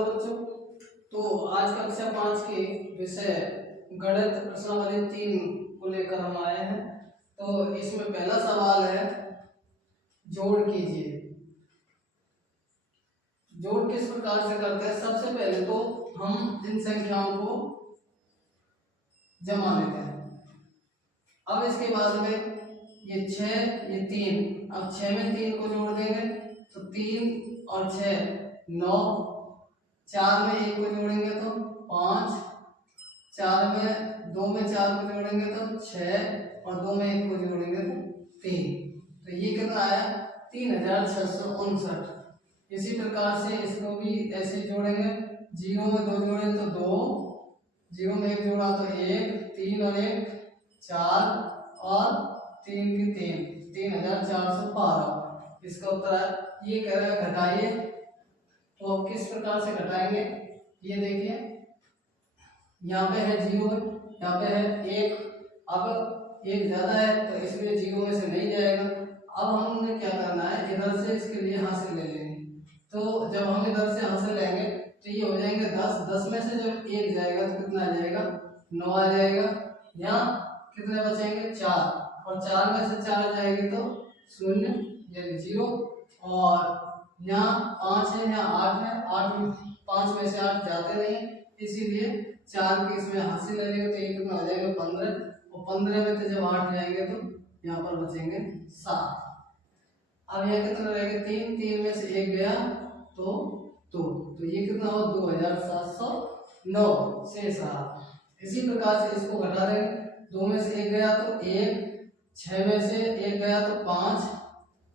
Hello बच्चों, तो आज कक्षा 5 के विषय गणित प्रश्नावली 3 को लेकर हम आए हैं। तो इसमें पहला सवाल है, जोड़ कीजिए। जोड़ किस प्रकार से करते हैं? सबसे पहले तो हम इन संख्याओं को जमा लेते हैं। अब इसके बाद में ये 6 ये 3, अब 6 में 3 को जोड़ देंगे तो 3 और 6 9, 4 में 1 को जोड़ेंगे तो 5, 4 में 2 में 4 को जोड़ेंगे तो 6 और 2 में 1 को जोड़ेंगे तो 3। तो ये कितना आया? 3659। इसी प्रकार से इसको भी ऐसे जोड़ेंगे। 0 में 2 जोड़े तो 2, 0 में 1 जोड़ा तो 1, 3 और 1 4 और 3 की 3, 3412 इसका उत्तर है। ये कह रहा है घटाइए, तो अब किस प्रकार से घटाएंगे? ये देखिए, यहाँ पे है 0, यहाँ पे है 1। अब 1 ज्यादा है तो इसलिए 0 में से नहीं जाएगा। अब हमने क्या करना है, इधर से इसके लिए हासिल ले लेंगे। तो जब हम इधर से हासिल लेंगे तो ये हो जाएंगे 10। 10 में से जब 1 जाएगा तो कितना आ जाएगा? 9 आ जाएगा। यहाँ कितने बचेंगे? 4, और 4 में से 4 जाएगी तो 0 यानी 0। और यहाँ 5 है, यहाँ 8 है। 8 में 5 में से 8 जाते नहीं, इसीलिए 4 की इसमें हासिल ले लेंगे तो ये कितना हो जाएगा? 15। और 15 में से जब 8 जाएंगे तो यहाँ पर बचेंगे 7। अब यहाँ कितना रहेगा? 3, 3 में से 1 गया तो 2, तो ये कितना हो? 2709 से 7। इसी प्रकार से इसको घटा देंगे। 2 में से 1 गया तो 1, 6 में से 1 गया तो 5,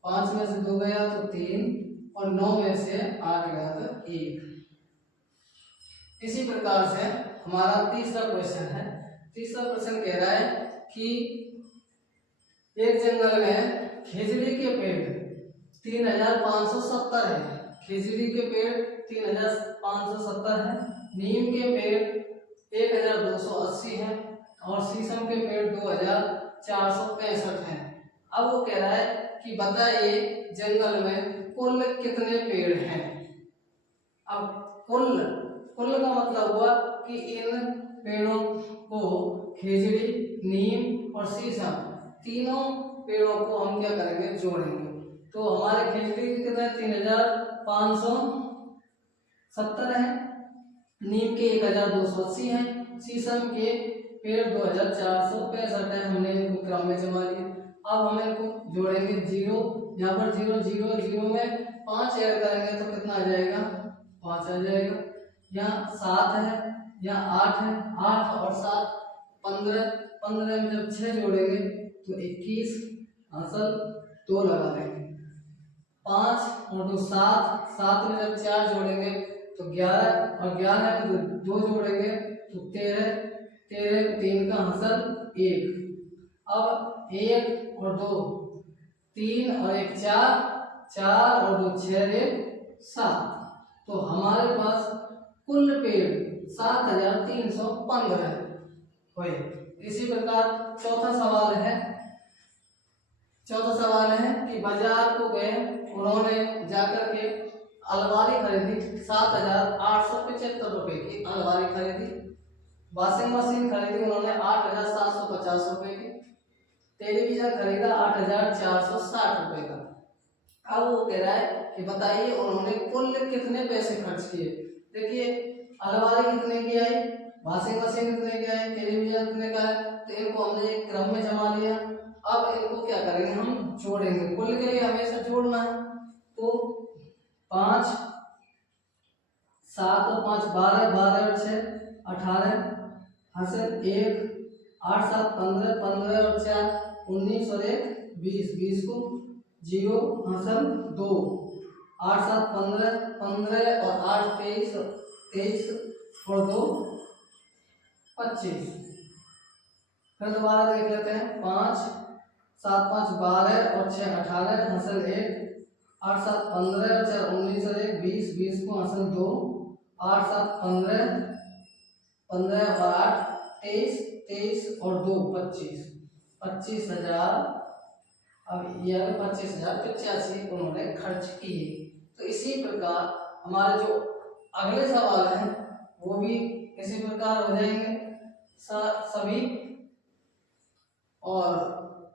5 में से 2 गया तो 3 और 9 में से 8 गया तो 1। इसी प्रकार से हमारा तीसरा क्वेश्चन है। तीसरा प्रश्न कह रहा है कि एक जंगल में खिजड़ी के पेड़ 3570 है। खिजड़ी के पेड़ 3570 है। नीम के पेड़ 1280 है और शीशम के पेड़ 2465 है। अब वो कह रहा है कि बताइए जंगल में कुल कितने पेड़ हैं। अब कुल का मतलब हुआ कि इन पेड़ों को खिजड़ी, नीम और शीशम तीनों पेड़ों को हम क्या करेंगे? जोड़ेंगे। तो हमारे खिजड़ी के कितने? 3570 है, नीम के 1280 है, शीशम के पेड़ 2465 है। हमने इनको क्रम में जमा लिया। अब हम इनको जोड़ेंगे। 0 यहाँ पर 0 0 0 में 5 ऐड करेंगे तो कितना आ जाएगा? 5 आ जाएगा। यहाँ 7 है, यहाँ 8 है, 8 और 7 15, 15 में जब 6 जोड़ेंगे तो 21, असल 2 लगा देंगे। 5 और 2 7, 7 में जब 4 जोड़ेंगे तो 11 और 11 में 2 जोड़ेंगे तो 13, 13 में 3 का हासिल 1। अब 1 और 2 3 और 1 4, 4 और 2 6 1 7। तो हमारे पास कुल पेड़ 7315 हुए। इसी प्रकार चौथा सवाल है कि बाजार को गए, उन्होंने जाकर के अलमारी खरीदी। 7875 रुपए की अलमारी खरीदी। वॉशिंग मशीन खरीदी उन्होंने 8750 रुपए की। टेलीविजन खरीदा 8460 रुपए का। अब वो कह रहा है कि बताइए उन्होंने कुल कितने पैसे खर्च किए। देखिए, अलमारी कितने की आई, वॉशिंग मशीन कितने की आई, टेलीविजन कितने का है, तो इनको हमने एक क्रम में जमा लिया। अब इनको क्या करेंगे? हम जोड़ेंगे। कुल के लिए हमेशा जोड़ना है। तो 5 7 और 5 12, 12 और 6 18, हासिल 1, 8 7 15, 15 और 4 19 और 1 20, 20 को 0 हासिल 2, 8 7 15, 15 और 8 23, 23 और 2 25। फिर दोबारा देख लेते हैं। 5 7 5 12 और 6 18, हासिल 1, 8 7 15 और 4 19 और 1 20, 20 को हासिल 2, 8 7 15, 15 और 8 23, 23 और 2 25, 25,000। अब यह 25,085 उन्होंने खर्च किए। तो इसी प्रकार हमारे जो अगले सवाल है वो भी इसी प्रकार हो जाएंगे सभी। और